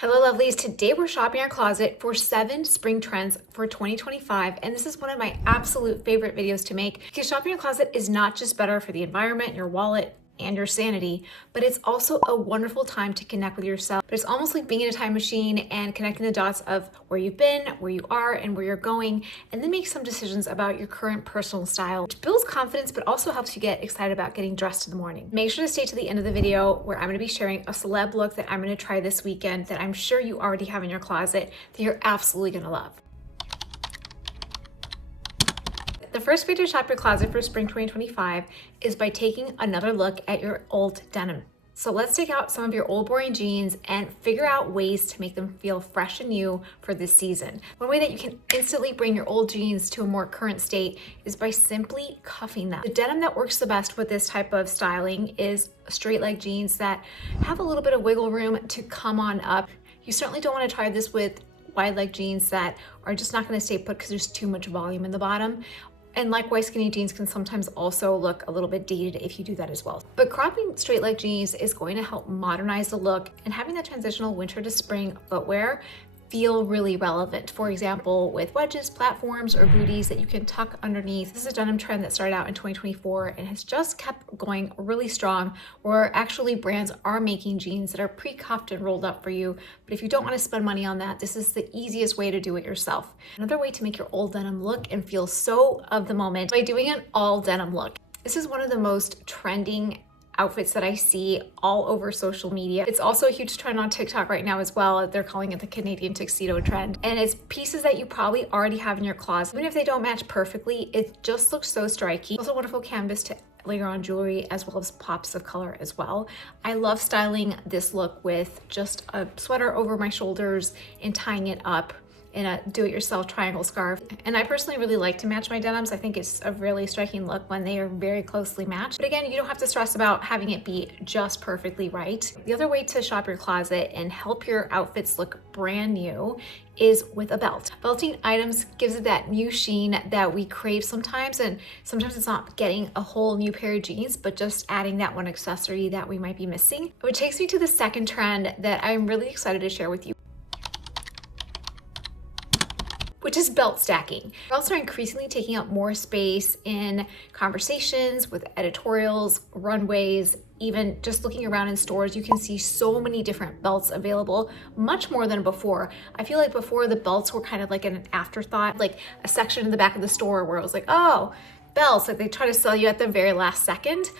Hello lovelies, today we're shopping our closet for 7 spring trends for 2025, and this is one of my absolute favorite videos to make because shopping your closet is not just better for the environment, your wallet, and your sanity, but it's also a wonderful time to connect with yourself. But it's almost like being in a time machine and connecting the dots of where you've been, where you are, and where you're going, and then make some decisions about your current personal style, which builds confidence but also helps you get excited about getting dressed in the morning. Make sure to stay to the end of the video where I'm going to be sharing a celeb look that I'm going to try this weekend that I'm sure you already have in your closet that you're absolutely going to love. The first way to shop your closet for spring 2025 is by taking another look at your old denim. So let's take out some of your old boring jeans and figure out ways to make them feel fresh and new for this season. One way that you can instantly bring your old jeans to a more current state is by simply cuffing them. The denim that works the best with this type of styling is straight leg jeans that have a little bit of wiggle room to come on up. You certainly don't want to try this with wide leg jeans that are just not going to stay put because there's too much volume in the bottom. And likewise, skinny jeans can sometimes also look a little bit dated if you do that as well. But cropping straight leg jeans is going to help modernize the look, and having that transitional winter to spring footwear feel really relevant. For example, with wedges, platforms, or booties that you can tuck underneath. This is a denim trend that started out in 2024 and has just kept going really strong, where actually brands are making jeans that are pre-cuffed and rolled up for you. But if you don't want to spend money on that, this is the easiest way to do it yourself. Another way to make your old denim look and feel so of the moment by doing an all denim look. This is one of the most trending outfits that I see all over social media. It's also a huge trend on TikTok right now as well. They're calling it the Canadian tuxedo trend. And it's pieces that you probably already have in your closet. Even if they don't match perfectly, it just looks so striking. Also a wonderful canvas to layer on jewelry as well as pops of color as well. I love styling this look with just a sweater over my shoulders and tying it up in a do-it-yourself triangle scarf. And I personally really like to match my denims. I think it's a really striking look when they are very closely matched. But again, you don't have to stress about having it be just perfectly right. The other way to shop your closet and help your outfits look brand new is with a belt. Belting items gives it that new sheen that we crave sometimes, and sometimes it's not getting a whole new pair of jeans, but just adding that one accessory that we might be missing. Which takes me to the second trend that I'm really excited to share with you, which is belt stacking. Belts are increasingly taking up more space in conversations, with editorials, runways, even just looking around in stores. You can see so many different belts available, much more than before. I feel like before the belts were kind of like an afterthought, like a section in the back of the store where it was like, oh, belts, like they try to sell you at the very last second.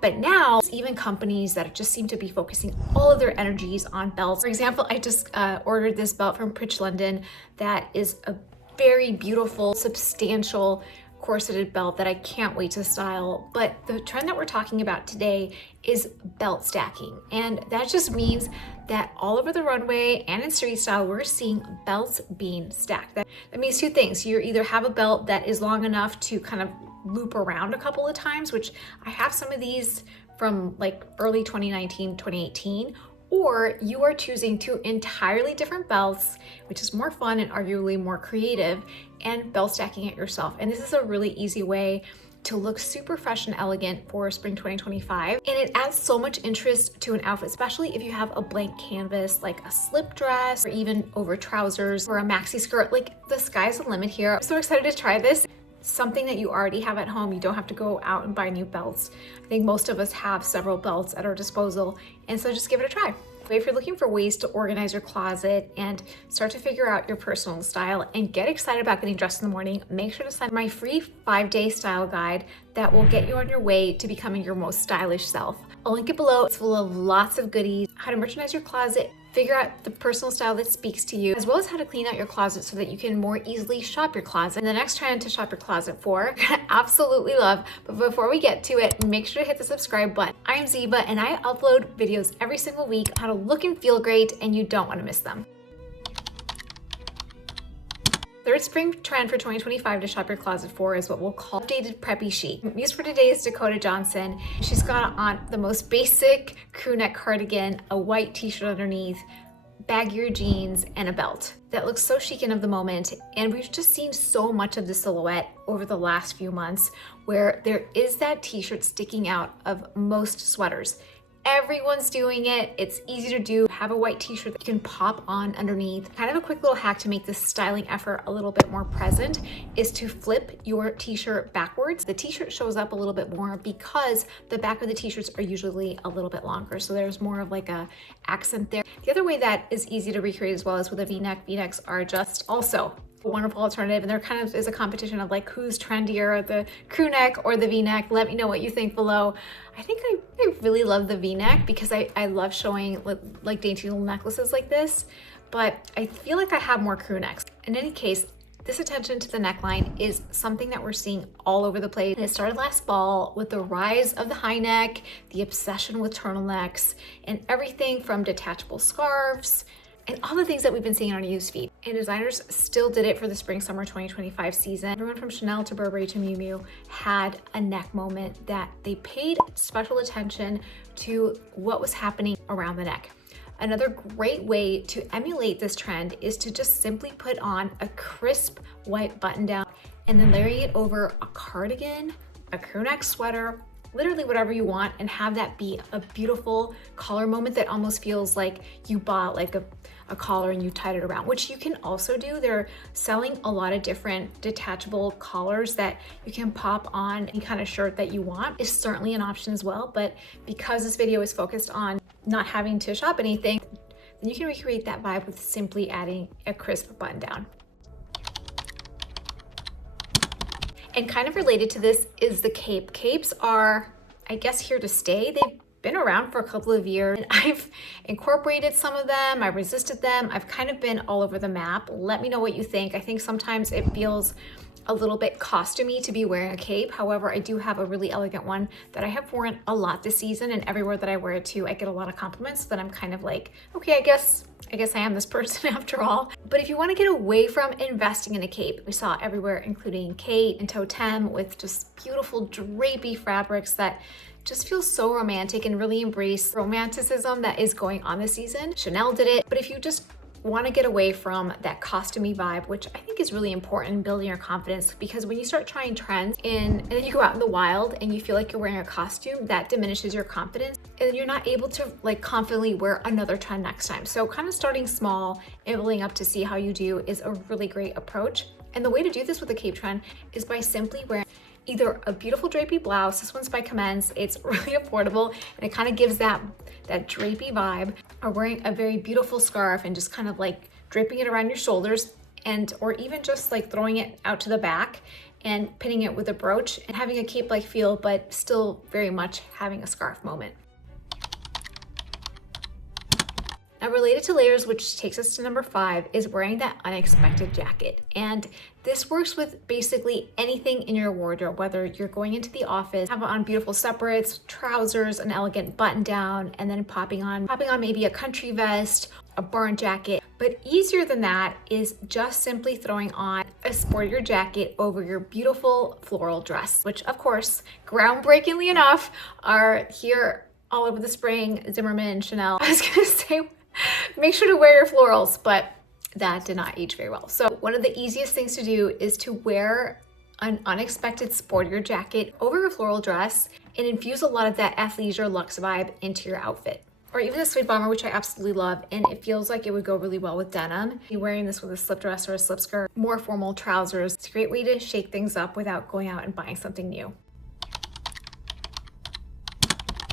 But now, even companies that just seem to be focusing all of their energies on belts. For example, I just ordered this belt from Preppy London that is a very beautiful, substantial corseted belt that I can't wait to style. But the trend that we're talking about today is belt stacking. And that just means that all over the runway and in street style, we're seeing belts being stacked. That means two things. You either have a belt that is long enough to kind of loop around a couple of times, which I have some of these from like early 2019, 2018, or you are choosing two entirely different belts, which is more fun and arguably more creative, and belt stacking it yourself. And this is a really easy way to look super fresh and elegant for spring 2025. And it adds so much interest to an outfit, especially if you have a blank canvas, like a slip dress, or even over trousers or a maxi skirt. Like, the sky's the limit here. I'm so excited to try this. Something that you already have at home. You don't have to go out and buy new belts. I think most of us have several belts at our disposal, and so just give it a try. If you're looking for ways to organize your closet and start to figure out your personal style and get excited about getting dressed in the morning, make sure to sign my free 5-day style guide that will get you on your way to becoming your most stylish self. I'll link it below. It's full of lots of goodies, how to merchandise your closet, figure out the personal style that speaks to you, as well as how to clean out your closet so that you can more easily shop your closet. And the next trend to shop your closet for, I absolutely love. But before we get to it, make sure to hit the subscribe button. I am Ziba, and I upload videos every single week on how to look and feel great, and you don't want to miss them. Third spring trend for 2025 to shop your closet for is what we'll call updated preppy chic. Used for today is Dakota Johnson. She's got on the most basic crew neck cardigan, a white t-shirt underneath, baggier jeans, and a belt. That looks so chic and of the moment, and we've just seen so much of the silhouette over the last few months where there is that t-shirt sticking out of most sweaters. Everyone's doing it. It's easy to do. Have a white t-shirt that you can pop on underneath. Kind of a quick little hack to make this styling effort a little bit more present is to flip your t-shirt backwards. The t-shirt shows up a little bit more because the back of the t-shirts are usually a little bit longer. So there's more of like a accent there. The other way that is easy to recreate as well is with a v-neck. V-necks are just also a wonderful alternative, and there kind of is a competition of like who's trendier, the crew neck or the v-neck. Let me know what you think below. I think I really love the v-neck because I love showing like dainty little necklaces like this, but I feel like I have more crew necks. In any case, this attention to the neckline is something that we're seeing all over the place. It started last fall with the rise of the high neck, the obsession with turtlenecks, and everything from detachable scarves and all the things that we've been seeing on our newsfeed. And designers still did it for the spring-summer 2025 season. Everyone from Chanel to Burberry to Miu Miu had a neck moment that they paid special attention to what was happening around the neck. Another great way to emulate this trend is to just simply put on a crisp white button down and then layering it over a cardigan, a crew neck sweater, literally whatever you want, and have that be a beautiful collar moment that almost feels like you bought like a collar and you tied it around, which you can also do. They're selling a lot of different detachable collars that you can pop on any kind of shirt that you want. Is certainly an option as well, but because this video is focused on not having to shop anything, then you can recreate that vibe with simply adding a crisp button down. And kind of related to this is the cape. Capes are, I guess, here to stay. They've been around for a couple of years, and I've incorporated some of them. I've resisted them. I've kind of been all over the map. Let me know what you think. I think sometimes it feels a little bit costumey to be wearing a cape. However, I do have a really elegant one that I have worn a lot this season, and everywhere that I wear it to, I get a lot of compliments that I'm kind of like, okay, I guess I am this person after all. But if you want to get away from investing in a cape, we saw everywhere, including Kate and Totem, with just beautiful drapey fabrics that just feel so romantic and really embrace romanticism that is going on this season. Chanel did it, but if you just want to get away from that costumey vibe, which I think is really important in building your confidence, because when you start trying trends and then you go out in the wild and you feel like you're wearing a costume, that diminishes your confidence and you're not able to like confidently wear another trend next time. So kind of starting small and building up to see how you do is a really great approach. And the way to do this with the cape trend is by simply wearing either a beautiful drapey blouse. This one's by Commence. It's really affordable and it kind of gives that drapey vibe, or wearing a very beautiful scarf and just kind of like draping it around your shoulders, and or even just like throwing it out to the back and pinning it with a brooch and having a cape-like feel, but still very much having a scarf moment. Now, related to layers, which takes us to number 5, is wearing that unexpected jacket. And this works with basically anything in your wardrobe, whether you're going into the office, have on beautiful separates, trousers, an elegant button down, and then popping on maybe a country vest, a barn jacket. But easier than that is just simply throwing on a sportier jacket over your beautiful floral dress, which of course, groundbreakingly enough, are here all over the spring. Zimmermann, Chanel. I was gonna say, make sure to wear your florals, but that did not age very well. So one of the easiest things to do is to wear an unexpected sportier jacket over your floral dress and infuse a lot of that athleisure luxe vibe into your outfit. Or even a suede bomber, which I absolutely love, and it feels like it would go really well with denim. You're wearing this with a slip dress or a slip skirt, more formal trousers. It's a great way to shake things up without going out and buying something new.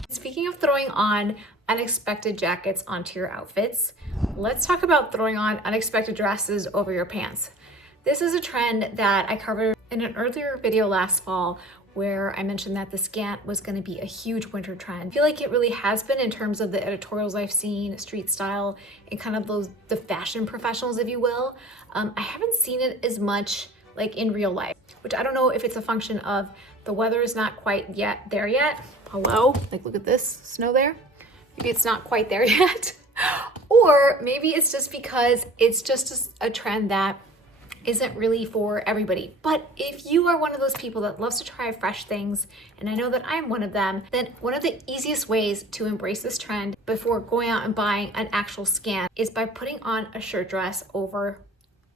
Speaking of throwing on unexpected jackets onto your outfits, let's talk about throwing on unexpected dresses over your pants. This is a trend that I covered in an earlier video last fall, where I mentioned that the scant was going to be a huge winter trend. I feel like it really has been in terms of the editorials I've seen, street style, and kind of the fashion professionals, if you will. I haven't seen it as much like in real life, which I don't know if it's a function of the weather is not quite there yet. Hello, like look at this snow there. Maybe it's not quite there yet. Or maybe it's just because it's just a trend that isn't really for everybody. But if you are one of those people that loves to try fresh things, and I know that I'm one of them, then one of the easiest ways to embrace this trend before going out and buying an actual scant is by putting on a shirt dress over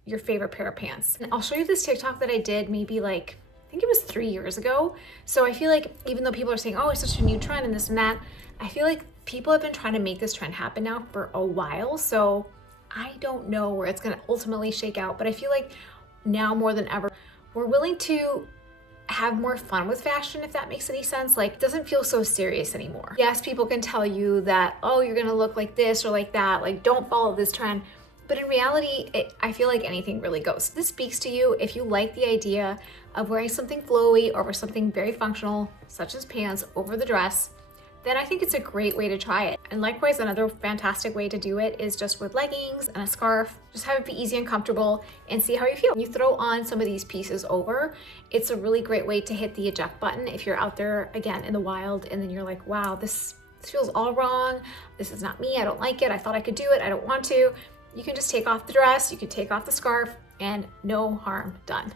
your favorite pair of pants. And I'll show you this TikTok that I did maybe like, I think it was 3 years ago. So I feel like even though people are saying, oh, it's such a new trend and this and that, I feel like people have been trying to make this trend happen now for a while, so I don't know where it's gonna ultimately shake out, but I feel like now more than ever, we're willing to have more fun with fashion, if that makes any sense. Like, it doesn't feel so serious anymore. Yes, people can tell you that, oh, you're gonna look like this or like that, like don't follow this trend. But in reality, I feel like anything really goes. This speaks to you if you like the idea of wearing something flowy over something very functional, such as pants, over the dress, then I think it's a great way to try it. And likewise, another fantastic way to do it is just with leggings and a scarf. Just have it be easy and comfortable and see how you feel. When you throw on some of these pieces over, it's a really great way to hit the eject button if you're out there, again, in the wild, and then you're like, wow, this feels all wrong. This is not me, I don't like it. I thought I could do it, I don't want to. You can just take off the dress, you can take off the scarf, and no harm done.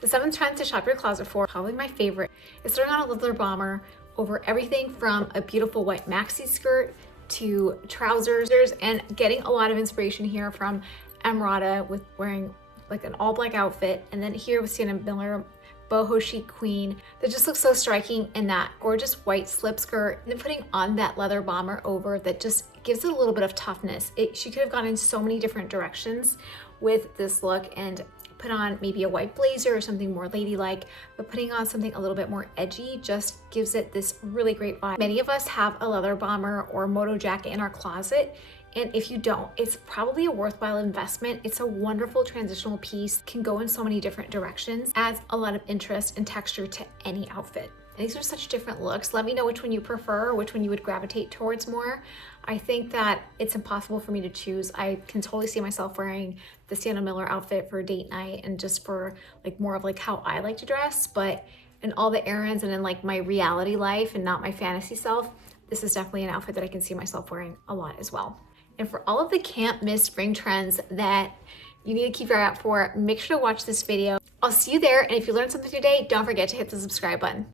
The 7th trend to shop your closet for, probably my favorite, is throwing on a leather bomber over everything from a beautiful white maxi skirt to trousers, and getting a lot of inspiration here from Emerada with wearing like an all black outfit, and then here with Sienna Miller, boho chic queen, that just looks so striking in that gorgeous white slip skirt, and then putting on that leather bomber over that just gives it a little bit of toughness. She could have gone in so many different directions with this look, and put on maybe a white blazer or something more ladylike, but putting on something a little bit more edgy just gives it this really great vibe. Many of us have a leather bomber or Moto jacket in our closet, and if you don't, it's probably a worthwhile investment. It's a wonderful transitional piece, can go in so many different directions, adds a lot of interest and texture to any outfit. And these are such different looks. Let me know which one you prefer, which one you would gravitate towards more. I think that it's impossible for me to choose. I can totally see myself wearing the Sienna Miller outfit for date night and just for like more of like how I like to dress, but in all the errands and in like my reality life and not my fantasy self, this is definitely an outfit that I can see myself wearing a lot as well. And for all of the can't miss spring trends that you need to keep your eye out for, make sure to watch this video. I'll see you there, and if you learned something today, don't forget to hit the subscribe button.